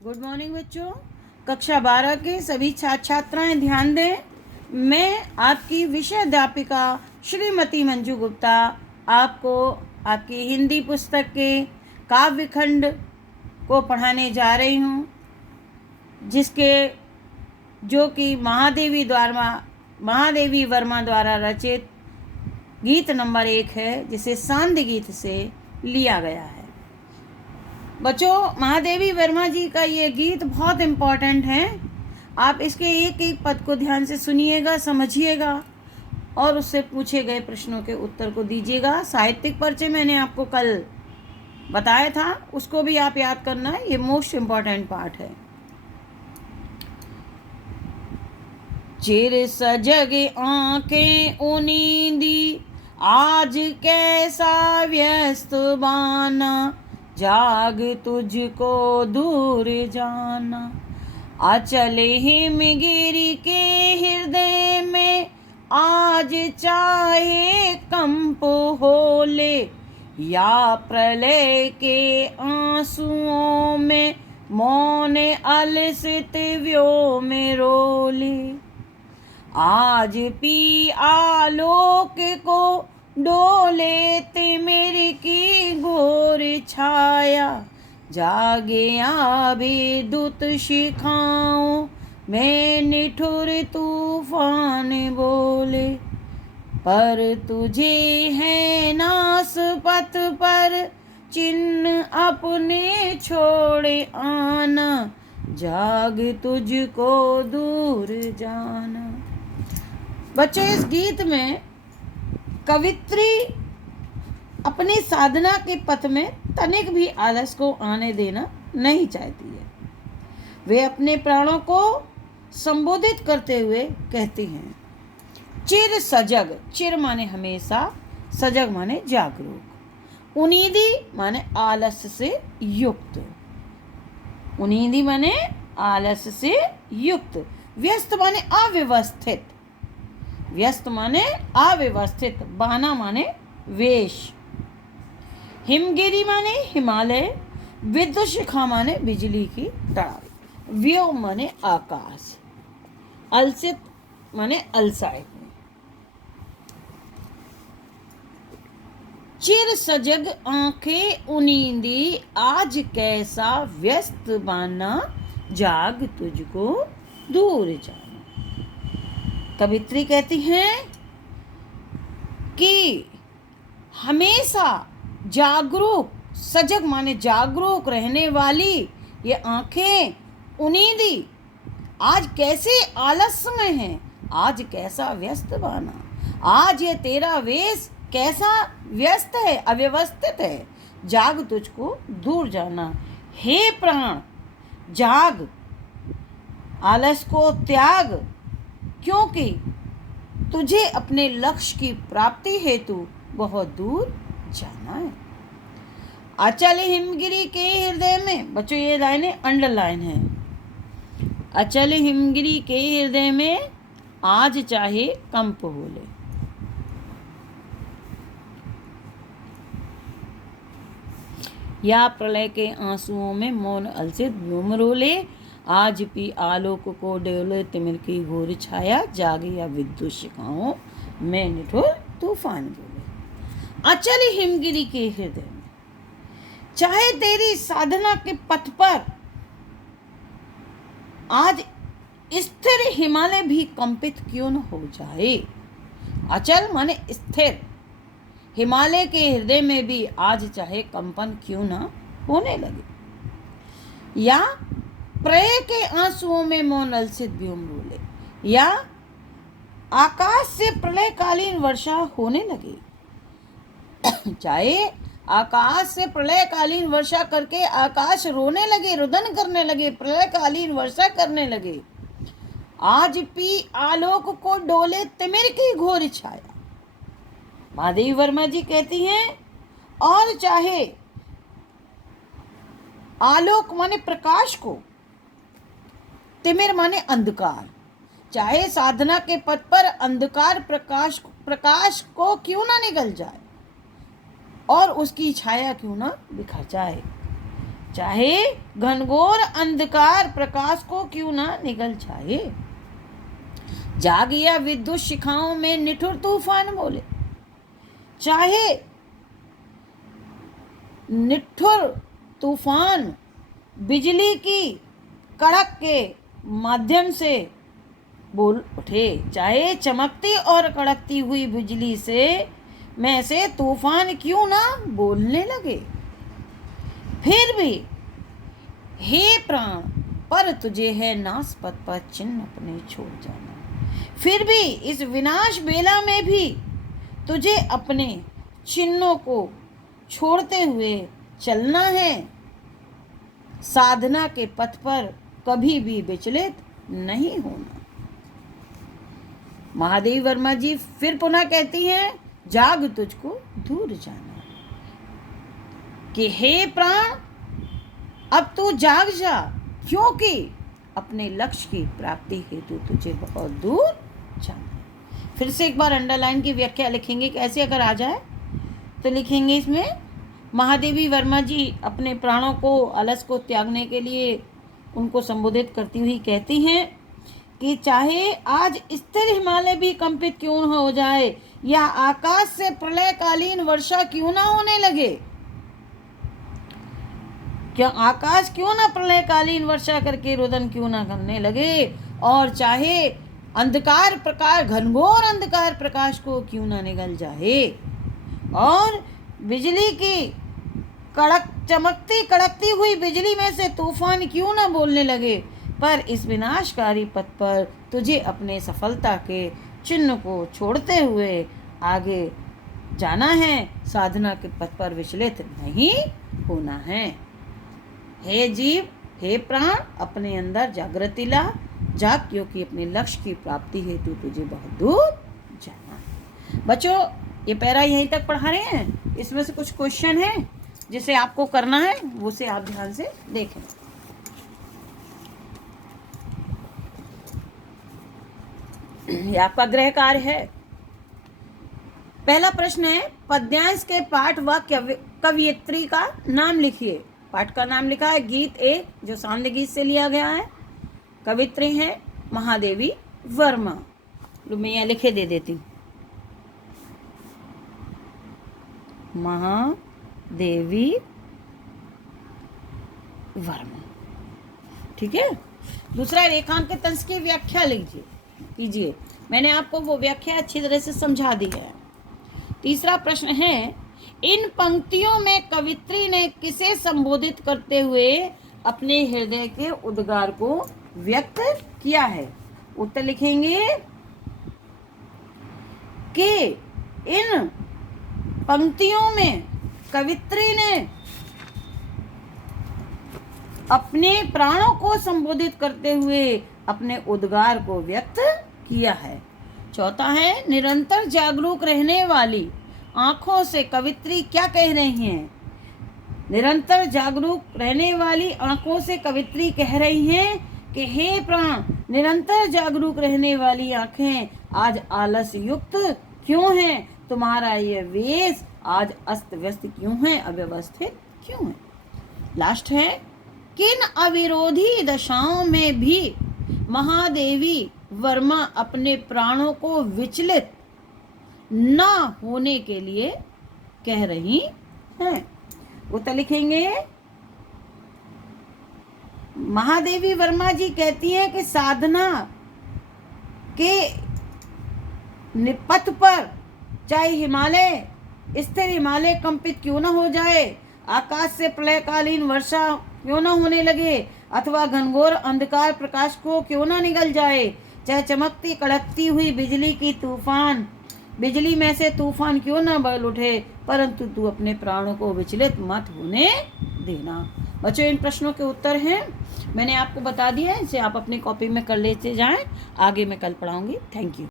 Good morning बच्चों। कक्षा 12 के सभी छात्र छात्राएं ध्यान दें। मैं आपकी विषय अध्यापिका श्रीमती मंजू गुप्ता आपको आपकी हिंदी पुस्तक के काव्य खंड को पढ़ाने जा रही हूँ, जो कि महादेवी वर्मा द्वारा रचित गीत नंबर 1 है, जिसे सांध्य गीत से लिया गया है। बच्चों, महादेवी वर्मा जी का ये गीत बहुत इम्पोर्टेंट है। आप इसके एक एक पद को ध्यान से सुनिएगा, समझिएगा और उससे पूछे गए प्रश्नों के उत्तर को दीजिएगा। साहित्यिक परिचय मैंने आपको कल बताया था, उसको भी आप याद करना है, ये मोस्ट इम्पोर्टेंट पार्ट है। चिर सजग आंखें उनींदी, आज कैसा व्यस्त बाना, जाग तुझको दूर जाना। अचल हिमगिरी के हृदय में, आज चाहे कंप होले, या प्रलय के आंसुओं में मौन अलसित व्योम रोले। आज पी आलोक को डोले तिमिर की घोर छाया, जागे आभी दूत शिखाओं में निठुर तूफान बोले। पर तुझे है नास पथ पर चिन्ह अपने छोड़े आना, जाग तुझको दूर जाना। बच्चों, इस गीत में कवित्री अपनी साधना के पथ में तनिक भी आलस को आने देना नहीं चाहती है। वे अपने प्राणों को संबोधित करते हुए कहती हैं, चिर सजग। चिर माने हमेशा, सजग माने जागरूक, उनीदी माने आलस से युक्त, उनीदी माने आलस से युक्त, व्यस्त माने अव्यवस्थित, व्यस्त माने अव्यवस्थित, बाना माने वेश, हिमगिरी माने हिमालय, विद्युत शिखा माने बिजली की तार, व्योम माने आकाश, अलसित माने अलसाए। चिर सजग आंखें उनींदी, आज कैसा व्यस्त बाना, जाग तुझको दूर जाना। कवित्री कहती हैं कि हमेशा जागरूक, सजग माने जागरूक रहने वाली ये आंखें उनींदी आज कैसे आलस्य में हैं, आज कैसा व्यस्त बाना, आज ये तेरा वेश कैसा व्यस्त है, अव्यवस्थित है, जाग तुझको दूर जाना। हे प्राण, जाग, आलस को त्याग, क्योंकि तुझे अपने लक्ष्य की प्राप्ति हेतु बहुत दूर जाना है। अचल हिमगिरी के हृदय में, बच्चों ये लाइनें अंडरलाइन है। अचल हिमगिरी के हृदय में, आज चाहे कंप होले, या प्रलय के आंसुओं में मौन अलसित व्योम रोले। आज पी आलोक को डोले तिमिर की घोर छाया, जागे या विद्युत शिखाओं में निठुर तूफान बोले। अचल हिमगिरी के हृदय में, चाहे तेरी साधना के पथ पर आज स्थिर हिमालय भी कंपित क्यों न हो जाए। अचल माने स्थिर, हिमालय के हृदय में भी आज चाहे कंपन क्यों ना होने लगे, या प्रलय के आंसुओं में मौन अलसित व्योम रोले, या आकाश से प्रलयकालीन वर्षा होने लगे। चाहे आकाश से प्रलयकालीन वर्षा करके आकाश रोने लगे, रुदन करने लगे, प्रलयकालीन वर्षा करने लगे। आज पी आलोक को डोले तिमिर की घोर छाया। महादेवी वर्मा जी कहती हैं, और चाहे आलोक माने प्रकाश को, तिमिर माने अंधकार, चाहे साधना के पथ पर अंधकार प्रकाश को क्यों ना निगल जाए और उसकी छाया क्यों ना बिखर जाए, चाहे घनघोर अंधकार प्रकाश को क्यों ना निगल जाए। जाग या विद्युत शिखाओं में निठुर तूफान बोले, चाहे निठुर तूफान बिजली की कड़क के माध्यम से बोल उठे, चाहे चमकती और कड़कती हुई बिजली में से तूफान क्यों ना बोलने लगे। फिर भी हे प्राण, पर तुझे है नासपत पर चिन्ह अपने छोड़ जाना। फिर भी इस विनाश बेला में भी तुझे अपने चिन्हों को छोड़ते हुए चलना है। साधना के पथ पर कभी भी विचलित नहीं होना। महादेवी वर्मा जी फिर पुनः कहती हैं, जाग तुझको दूर जाना, कि हे प्राण अब तू जाग जा, क्योंकि अपने लक्ष्य की प्राप्ति हेतु तुझे बहुत दूर जाना है। फिर से एक बार अंडरलाइन की व्याख्या लिखेंगे, कैसे अगर आ जाए तो लिखेंगे इसमें, महादेवी वर्मा जी अपने प्राणों को, आलस को त्यागने के लिए उनको संबोधित करती हुई कहती हैं कि चाहे आज स्थिर हिमालय भी कंपित क्यों न हो जाए, या आकाश से प्रलयकालीन वर्षा क्यों ना होने लगे, क्या आकाश क्यों ना प्रलयकालीन वर्षा करके रुदन क्यों ना करने लगे, और चाहे अंधकार प्रकाश, घनघोर अंधकार प्रकाश को क्यों ना निगल जाए, और बिजली की चमकती कड़कती हुई बिजली में से तूफान क्यों ना बोलने लगे, पर इस विनाशकारी पथ पर तुझे अपने सफलता के चिन्ह को छोड़ते हुए आगे जाना है। साधना के पथ पर विचलित नहीं होना है। हे जीव, हे प्राण, अपने अंदर जागृति ला, जाग, क्योंकि अपने लक्ष्य की प्राप्ति हेतु तुझे बहुत दूर जाना है। बच्चों, ये पैरा यहीं तक पढ़ा रहे हैं। इसमें से कुछ क्वेश्चन है जिसे आपको करना है, वो से आप ध्यान से देखें। ये आपका गृह कार्य है। पहला प्रश्न है, पद्यांश के पाठ व कवियत्री का नाम लिखिए। पाठ का नाम लिखा है गीत एक, जो सामने गीत से लिया गया है। कवित्री है महादेवी वर्मा। लो मैं यहाँ लिखे दे देती हूँ, महादेवी वर्मा। ठीक है। दूसरा, रेखांकित अंश की व्याख्या कीजिए। मैंने आपको वो व्याख्या अच्छी तरह से समझा दी है। तीसरा प्रश्न है, इन पंक्तियों में कवित्री ने किसे संबोधित करते हुए अपने हृदय के उद्गार को व्यक्त किया है। उत्तर लिखेंगे कि इन पंक्तियों में कवित्री ने अपने प्राणों को संबोधित करते हुए अपने उद्गार को व्यक्त किया है। चौथा है, निरंतर जागरूक रहने वाली आंखों से कवित्री क्या कह रही हैं। निरंतर जागरूक रहने वाली आंखों से कवित्री कह रही हैं कि हे प्राण, निरंतर जागरूक रहने वाली आंखें आज आलस युक्त क्यों हैं, तुम्हारा ये वेश आज अस्त व्यस्त क्यों है, अव्यवस्थित क्यों है। लास्ट है, किन अविरोधी दशाओं में भी महादेवी वर्मा अपने प्राणों को विचलित न होने के लिए कह रही हैं। उत्तर लिखेंगे, महादेवी वर्मा जी कहती हैं कि साधना के पथ पर चाहे हिमालय, स्थिर हिमालय कंपित क्यों न हो जाए, आकाश से प्रलयकालीन वर्षा क्यों न होने लगे, अथवा घनघोर अंधकार प्रकाश को क्यों न निगल जाए, चाहे चमकती कड़कती हुई बिजली में से तूफान क्यों न बल उठे, परंतु तू अपने प्राणों को विचलित मत होने देना। बच्चों, इन प्रश्नों के उत्तर हैं, मैंने आपको बता दिया है, इसे आप अपनी कॉपी में कर लेते जाएं। आगे मैं कल पढ़ाऊंगी। Thank you.